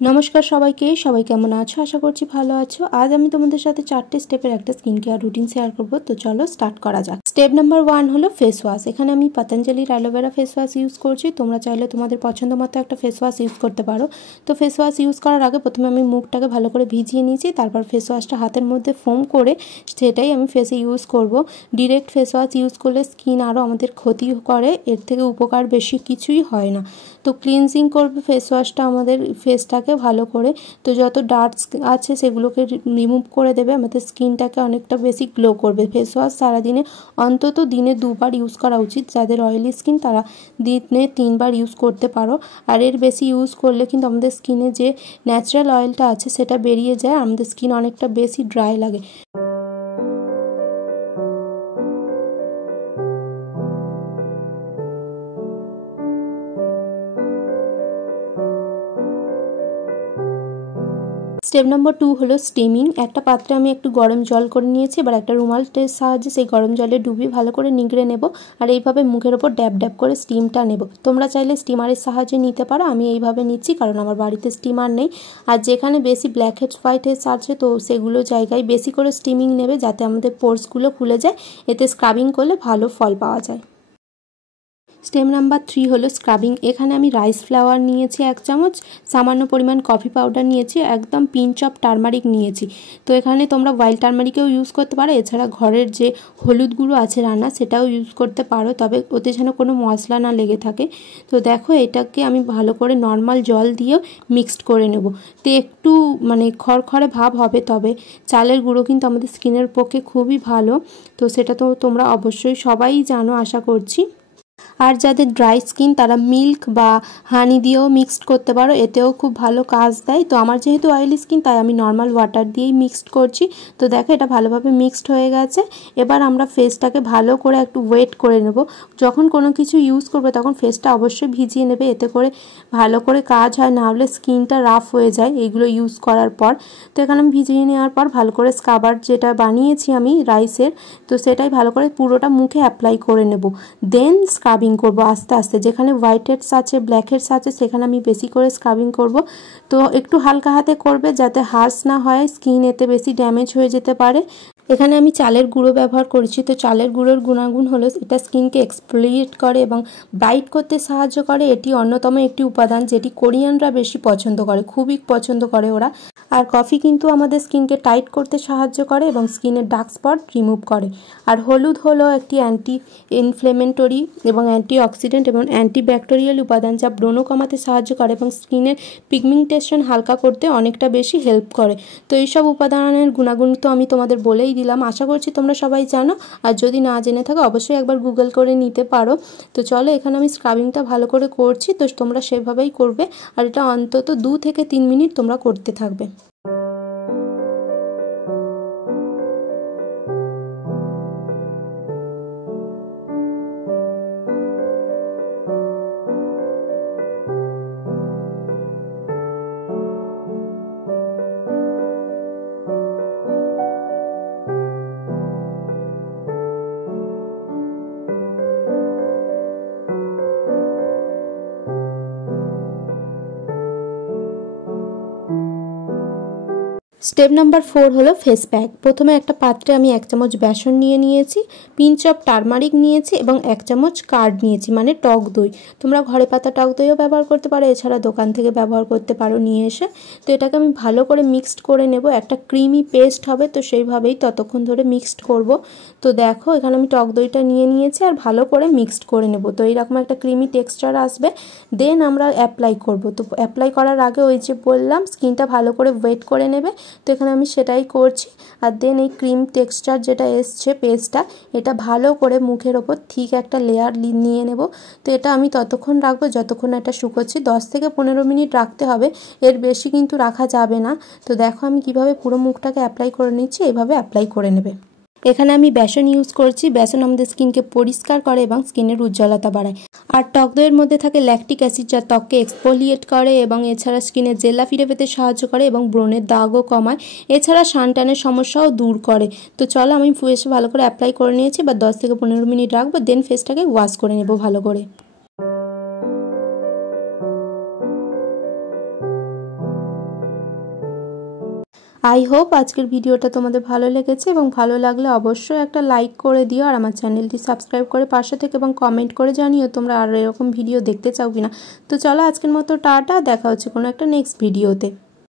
নমস্কার সবাইকে, সবাই কেমন আছো? আশা করছি ভালো আছো। আজ আমি তোমাদের সাথে 4টে স্টেপের একটা স্কিন কেয়ার রুটিন শেয়ার করব। তো চলো স্টার্ট করা যাক। স্টেপ নাম্বার 1 হলো ফেস ওয়াশ। এখানে আমি পতঞ্জলির অ্যালোভেরা ফেস ওয়াশ ইউজ করছি। তোমরা চাইলে তোমাদের পছন্দ মতো একটা ফেস ওয়াশ ইউজ করতে পারো। তো ফেস ওয়াশ ইউজ করার আগে প্রথমে আমি মুখটাকে ভালো করে ভিজিয়ে নিয়েছি, তারপর ফেস ওয়াশটা হাতের মধ্যে ফোম করে সেটাই আমি ফেসে ইউজ করব। ডিরেক্ট ফেস ওয়াশ ইউজ করলে স্কিন আরও আমাদের ক্ষতি করে, এর থেকে উপকার বেশি কিছুই হয় না। তো ক্লিনজিং করবে ফেস ওয়াশটা আমাদের ফেসটাকে ভালো করে। তো যত ডার্টস আছে সেগুলোকে রিমুভ করে দেবে, আমাদের স্কিনটাকে অনেকটা বেশি গ্লো করবে। ফেস ওয়াশ সারাদিনে অন্তত দিনে 2বার ইউজ করা উচিত। যাদের অয়েলি স্কিন তারা দিনে 3বার ইউজ করতে পারো। আর এর বেশি ইউজ করলে কিন্তু আমাদের স্কিনে যে ন্যাচারাল অয়েলটা আছে সেটা বেরিয়ে যায়, আমাদের স্কিন অনেকটা বেশি ড্রাই লাগে। স্টেপ নাম্বার 2 হলো স্টিমিং। একটা পাত্রে আমি একটু গরম জল করে নিয়েছি। এবার একটা রুমালের সাহায্যে সেই গরম জলে ডুবিয়ে ভালো করে নিংড়ে নেব, আর এইভাবে মুখের ওপর ড্যাব ড্যাব করে স্টিমটা নেব। তোমরা চাইলে স্টিমারের সাহায্যে নিতে পারো, আমি এইভাবে নিচ্ছি কারণ আমার বাড়িতে স্টিমার নেই। আর যেখানে বেশি ব্ল্যাক হেডস হোয়াইট হেডস আছে তো সেগুলো জায়গায় বেশি করে স্টিমিং নেবে, যাতে আমাদের পোর্সগুলো খুলে যায়। এতে স্ক্রাবিং করলে ভালো ফল পাওয়া যায়। স্টেপ নাম্বার 3 হলো স্ক্রাবিং। এখানে আমি রাইস ফ্লাওয়ার নিয়েছি 1 চামচ, সামান্য পরিমাণ কফি পাউডার নিয়েছি, একদম পিঞ্চ অফ টারমারিক নিয়েছি। তো এখানে তোমরা হোয়াইট টারমারিকেও ইউজ করতে পারো, এছাড়া ঘরের যে হলুদ গুঁড়ো আছে রান্না সেটাও ইউজ করতে পারো, তবে ওতে যেন কোনো মশলা না লেগে থাকে। তো দেখো এটাকে আমি ভালো করে নর্মাল জল দিয়েও মিক্সড করে নেব। তো একটু খড়খড়ে ভাব হবে, তবে চালের গুঁড়ো কিন্তু আমাদের স্কিনের পক্ষে খুবই ভালো। তো সেটা তো তোমরা অবশ্যই সবাই জানো আশা করছি। আর যাদের ড্রাই স্কিন তারা মিল্ক বা হানি দিয়েও মিক্সড করতে পারো, এতেও খুব ভালো কাজ দেয়। তো আমার যেহেতু অয়েলি স্কিন তাই আমি নর্মাল ওয়াটার দিয়েই মিক্সড করছি। তো দেখো এটা ভালোভাবে মিক্সড হয়ে গেছে। এবার আমরা ফেসটাকে ভালো করে একটু ওয়েট করে নেব। যখন কোনো কিছু ইউজ করবে তখন ফেসটা অবশ্যই ভিজিয়ে নেবে, এতে করে ভালো করে কাজ হয়, না হলে স্কিনটা রাফ হয়ে যায় এইগুলো ইউজ করার পর। তো এখানে আমি ভিজিয়ে নেওয়ার পর ভালো করে স্কাবার যেটা বানিয়েছি আমি রাইসের, তো সেটাই ভালো করে পুরোটা মুখে অ্যাপ্লাই করে নেব। দেন স্ক্রাবিং করব আস্তে আস্তে। যেখানে হোয়াইট হেডস আছে ব্ল্যাক হেডস আছে সেখানে আমি বেশি করে স্ক্রাবিং করব। তো একটু হালকা হাতে করবে যাতে হার্শ না হয়, স্কিন এতে বেশি ড্যামেজ হয়ে যেতে পারে। এখানে আমি চালের গুঁড়ো ব্যবহার করেছি। তো চালের গুঁড়োর গুণাগুণ হলো এটা স্কিনকে এক্সফোলিয়েট করে এবং ব্রাইট করতে সাহায্য করে। এটি অন্যতম একটি উপাদান যেটি কোরিয়ানরা বেশি পছন্দ করে, খুবই পছন্দ করে ওরা। আর কফি কিন্তু আমাদের স্কিনকে টাইট করতে সাহায্য করে এবং স্কিনের ডার্ক স্পট রিমুভ করে। আর হলুদ হলো একটি অ্যান্টি ইনফ্লেমেটরি এবং অ্যান্টি অক্সিডেন্ট এবং অ্যান্টিব্যাকটেরিয়াল উপাদান, যা ব্রণ কমাতে সাহায্য করে এবং স্কিনের পিগমেন্টেশন হালকা করতে অনেকটা বেশি হেল্প করে। তো এইসব উপাদানের গুণাগুণ তো আমি তোমাদের বলেই দিলাম, আশা করছি তোমরা সবাই জানো। আর যদি না জেনে থাকো অবশ্যই একবার গুগল করে নিতে পারো। তো চলো এখানে আমি স্ক্রাবিংটা ভালো করে করছি, তো তোমরা সেভাবেই করবে। আর এটা অন্তত 2 থেকে 3 মিনিট তোমরা করতে থাকবে। স্টেপ নাম্বার 4 হলো ফেস প্যাক। প্রথমে একটা পাত্রে আমি 1 চামচ বেসন নিয়েছি, পিঞ্চ অফ টারমারিক নিয়েছি এবং 1 চামচ কার্ড নিয়েছি, মানে টক দই। তোমরা ঘরে পাতা টক দইও ব্যবহার করতে পারো, এছাড়া দোকান থেকে ব্যবহার করতে পারো নিয়ে এসে। তো এটাকে আমি ভালো করে মিক্সড করে নেব, একটা ক্রিমি পেস্ট হবে। তো সেইভাবেই ততক্ষণ ধরে মিক্সড করব। তো দেখো এখানে আমি টক দইটা নিয়েছি আর ভালো করে মিক্সড করে নেব। তো এইরকম একটা ক্রিমি টেক্সচার আসবে। দেন আমরা অ্যাপ্লাই করব। তো অ্যাপ্লাই করার আগে ওই যে বললাম স্কিনটা ভালো করে ওয়েট করে নেবে, তো এখানে আমি সেটাই করছি। আর দেন এই ক্রিম টেক্সচার যেটা এসছে পেস্টটা, এটা ভালো করে মুখের ওপর ঠিক একটা লেয়ার নিয়ে নেব। তো এটা আমি ততক্ষণ রাখবো যতক্ষণ এটা শুকোচ্ছি, 10 থেকে 15 মিনিট রাখতে হবে, এর বেশি কিন্তু রাখা যাবে না। তো দেখো আমি কিভাবে পুরো মুখটাকে অ্যাপ্লাই করে নিচ্ছি, এইভাবে অ্যাপ্লাই করে নেবে। এখানে আমি বেসন ইউজ করছি। বেসন আমাদের স্কিনকে পরিষ্কার করে এবং স্কিনের উজ্জ্বলতা বাড়ায়। আর টক দইয়ের মধ্যে থাকে ল্যাকটিক অ্যাসিড, যা ত্বককে এক্সফোলিয়েট করে এবং এছাড়া স্কিনের জেল্লা ফিরে পেতে সাহায্য করে এবং ব্রণের দাগও কমায়। এছাড়া সানট্যানের সমস্যাও দূর করে। তো চলো আমি ফেসে ভালো করে অ্যাপ্লাই করে নিয়েছি, বা 10 থেকে 15 মিনিট রাখবো। দেন ফেসটাকে ওয়াশ করে নেব ভালো করে। আই হোপ আজকের ভিডিওটা তোমাদের ভালো লেগেছে এবং ভালো লাগলে অবশ্যই একটা লাইক করে দিও আর আমার চ্যানেলটি সাবস্ক্রাইব করে পাশে থেকে এবং কমেন্ট করে জানিও তোমরা আর এরকম ভিডিও দেখতে চাও কিনা। তো চলো আজকের মতো টাটা, দেখা হচ্ছে কোনো একটা নেক্সট ভিডিওতে।